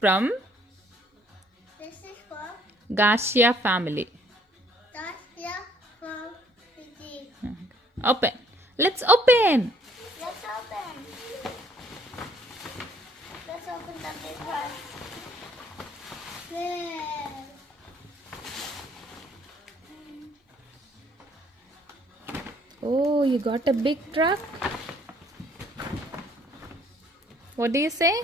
from This is for Garcia family. Garcia from Fiji. Open. Let's open. Let's open. Let's open the big one. There. Oh, you got a big truck. What do you say?